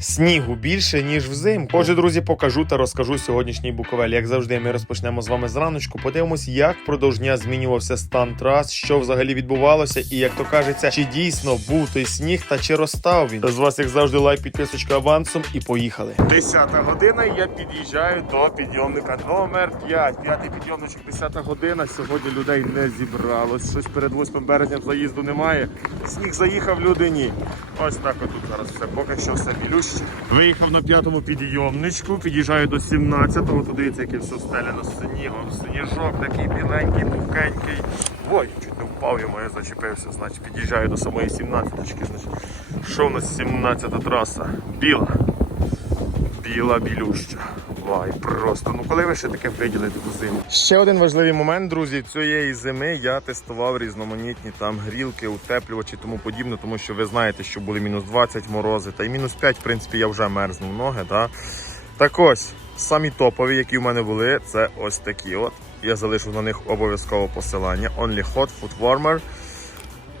Снігу більше, ніж взимку. Отже, друзі, покажу та розкажу сьогоднішній Буковель. Як завжди, ми розпочнемо з вами зраночку. Подивимось, як впродовж дня змінювався стан трас, що взагалі відбувалося, і як то кажеться, чи дійсно був той сніг та чи розстав він. З вас, як завжди, лайк, підписочка авансом і поїхали. Десята година. Я під'їжджаю до підйомника номер 5. П'ятий підйомничок, 10 година. Сьогодні людей не зібралось. Щось перед 8 березням заїзду немає. Сніг заїхав, люди ні. Ось так отут зараз все. Поки що все білюще. Виїхав на п'ятому підйомничку, під'їжджаю до 17-го. Тут дивіться, яке все стеляно снігом. Сніжок такий біленький, пухенький. Ой, чуть не впав я моє зачепився. Значить, під'їжджаю до самої 17-очки. Значить, що в нас 17-та траса? Біла. Біла білюща. Вай, просто. Ну коли ви ще таке виділите ту зиму? Ще один важливий момент, друзі. Цієї зими я тестував різноманітні там грілки, утеплювачі тому подібне, тому що ви знаєте, що були мінус 20 морози, та й мінус 5, в принципі, я вже мерзнув ноги. Да? Так ось, самі топові, які в мене були, це ось такі. от. Я залишу на них обов'язково посилання. Only Hot Foot Warmer.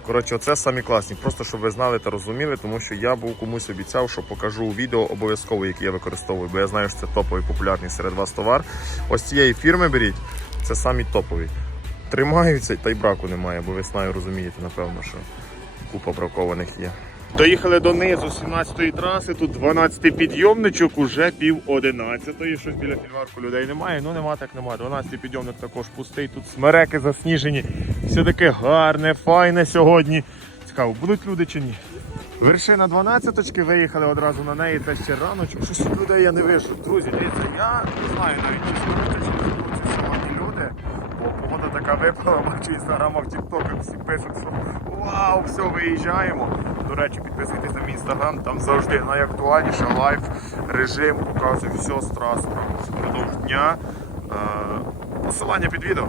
Коротше, оце самі класні. Просто щоб ви знали та розуміли, тому що я був комусь обіцяв, що покажу у відео обов'язково, які я використовую, бо я знаю, що це топовий популярний серед вас товар. Ось цієї фірми беріть, це самі топові. Тримаються та й браку немає, бо весною розумієте, напевно, що купа бракованих є. Доїхали донизу 17-ї траси, тут 12-й підйомничок, уже пів 11-ї. Щось біля фільварку людей немає. Ну нема так нема. 12-й підйомник також пустий. Тут смереки засніжені. Все таке гарне, файне сьогодні. Цікаво, будуть люди чи ні? Вершина 12-очки, виїхали одразу на неї, та ще раночок. Щось людей я не вийшов. Друзі, дивіться, я не знаю навіть чи живуть сьогодні люди. Бо погода така випала, бачу інстаграмах, тіктоках всі пишуть, що вау, все, виїжджаємо. До речі, підписуйтесь на мій інстаграм, там завжди найактуальніше лайв режим, показую все з трас впродовж дня. Е, посилання під відео.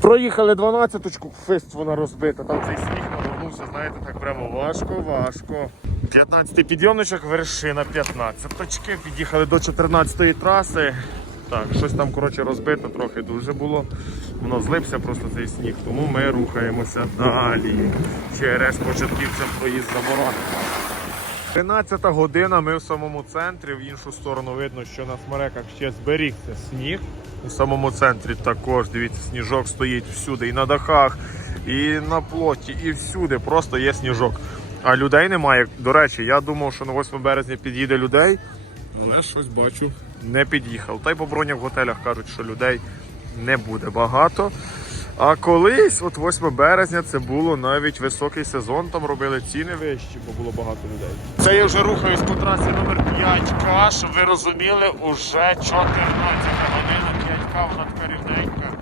Проїхали 12-очку, фист вона розбита, там цей сніг навернувся, знаєте, так прямо важко, важко. 15-й підйомничок, вершина 15 точки. Під'їхали до 14-ї траси. Так, щось там коротше розбито, трохи дуже було. Воно злився просто цей сніг, тому ми рухаємося далі. Через початківцям проїзд заборонений. 13 година, ми в самому центрі, в іншу сторону видно, що на смереках ще зберігся сніг. У самому центрі також, дивіться, сніжок стоїть всюди, і на дахах, і на плоті, і всюди просто є сніжок. А людей немає. До речі, я думав, що на 8 березня під'їде людей, але щось бачу, не під'їхав. Та й по бронях в готелях кажуть, що людей не буде багато. А колись, от 8 березня, це було навіть високий сезон, там робили ціни вищі, бо було багато людей. Це я вже рухаюсь по трасі номер 5К, щоб ви розуміли, уже 14 година 5К, вона така рівненька.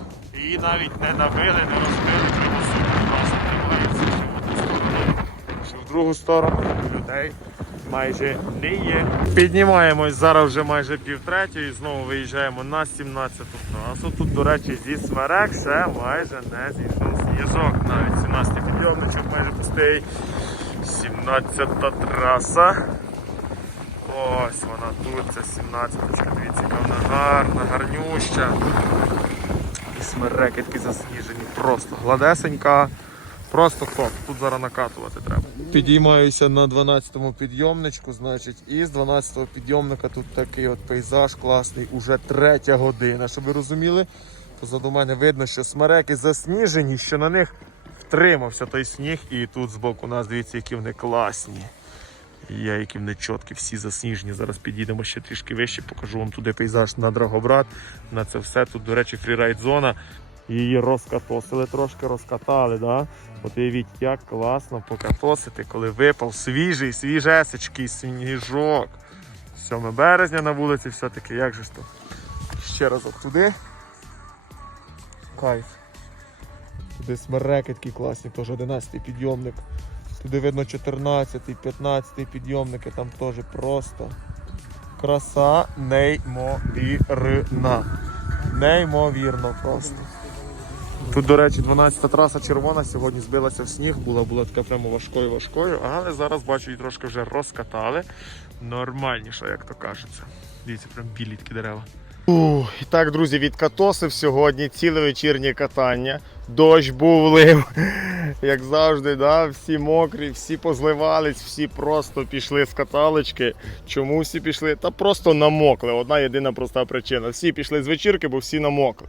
Її навіть не набили, не розбили, треба супер класно тримається ще в одну сторону, що в другу сторону людей майже не є. Піднімаємось зараз вже майже півтретьої, знову виїжджаємо на 17-ту трасу. Тут, до речі, зі смерек ще майже не зійшов сніжок. Навіть 17-й підйомничок майже пустий. 17-та траса. Ось вона тут, це 17-та. Дивіться, яка вона гарна, гарнюща. І смереки такі засніжені. Просто гладесенька. Просто топ. Тут зараз накатувати треба. Підіймаюся на 12-му підйомничку, значить, і з 12-го підйомника тут такий от пейзаж класний, уже третя година. Щоб ви розуміли, позаду мене видно, що смереки засніжені, що на них втримався той сніг, і тут збоку нас, дивіться, які вони класні. Є, які вони чіткі, всі засніжені. Зараз підійдемо ще трішки вище, покажу вам туди пейзаж на Драгобрат. На це все. Тут, до речі, фрірайд зона. Її розкатосили, трошки розкатали. Да? От уявіть, як класно покатосити, коли випав свіжий, свіжесечкий сніжок. 7 березня на вулиці все-таки, як же ж то? Ще разок туди. Кайф. Туди смереки такі класні, теж 11-й підйомник. Туди видно 14, 15 підйомники, там теж просто краса неймовірна. Неймовірно просто. Тут, до речі, 12-та траса червона сьогодні збилася в сніг, була була така прямо важкою важкою, але зараз бачу її трошки вже розкатали. Нормальніше, як то кажеться. Дивіться, прям білі такі дерева. Ух, і так, друзі, відкатосив сьогодні ціле вечірнє катання. Дощ був лив. Як завжди, да? всі мокрі, всі позливались, всі просто пішли з каталочки. Чому всі пішли? Та просто намокли. Одна єдина проста причина. Всі пішли з вечірки, бо всі намокли.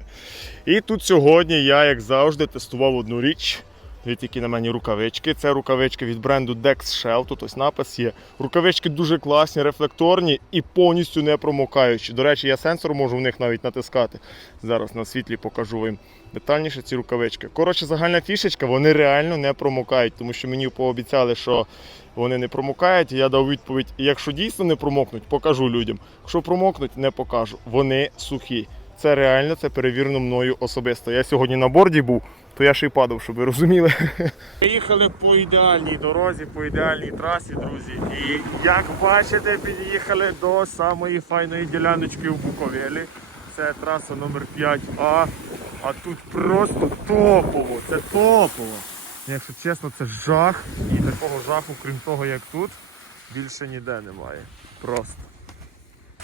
І тут сьогодні я, як завжди, тестував одну річ. Дивіться, які на мені рукавички. Це рукавички від бренду Dex Shell. Тут ось напис є. Рукавички дуже класні, рефлекторні і повністю не промокаючі. До речі, я сенсор можу в них навіть натискати. Зараз на світлі покажу вам детальніше ці рукавички. Коротше, загальна фішечка, вони реально не промокають, тому що мені пообіцяли, що вони не промокають. Я дав відповідь: якщо дійсно не промокнуть, покажу людям. Якщо промокнуть, не покажу. Вони сухі. Це реально, це перевірено мною особисто. Я сьогодні на борді був, то я ще й падав, щоб ви розуміли. Приїхали по ідеальній дорозі, по ідеальній трасі, друзі. І як бачите, під'їхали до самої файної діляночки в Буковелі. Це траса номер 5А. А тут просто топово, це топово. Якщо чесно, це жах. І такого жаху, крім того, як тут, більше ніде немає. Просто.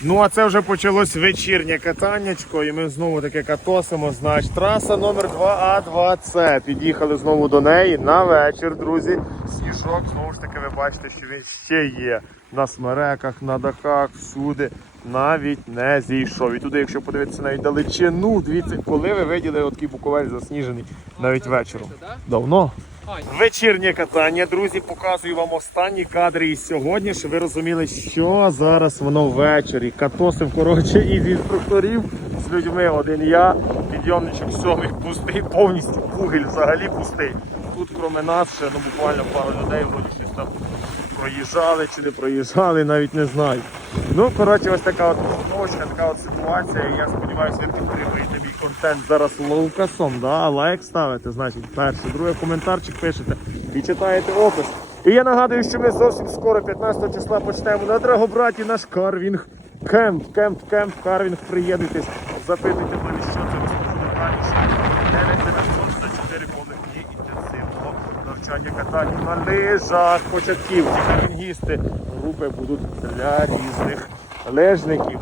Ну, а це вже почалось вечірнє катаннячко, і ми знову таки катосимо. Значить, траса номер 2А2С. Під'їхали знову до неї на вечір, друзі. Сніжок, знову ж таки, ви бачите, що він ще є на смереках, на дахах, всюди. Навіть не зійшов. І туди, якщо подивитися навіть далечину, дивіться, коли ви виділи такий буковель засніжений навіть вечором. Давно. Вечірнє катання, друзі, показую вам останні кадри із сьогодні, щоб ви розуміли, що зараз воно ввечері. Катосив, коротше, із інструкторів з людьми. Один я, підйомничок сьомий пустий, повністю кугель взагалі пустий. Тут, кроме нас, ще ну, буквально пару людей, вроді щось там проїжджали чи не проїжджали, навіть не знаю. Ну, коротше, ось така от постановочка, така от ситуація. Я сподіваюся, ви підтримуєте мій контент зараз лоукасом. Да? Лайк ставите, значить, перше. Друге, коментарчик пишете і читаєте опис. І я нагадую, що ми зовсім скоро, 15 числа, почнемо на Драгобраті наш карвінг. Кемп, кемп, кемп, карвінг, приєднуйтесь, запитуйте мене, що це розкажу детальніше. 994 поверхні інтенсивного навчання катання на лижах початківці, карвінгісти. Групи будуть для різних лежників.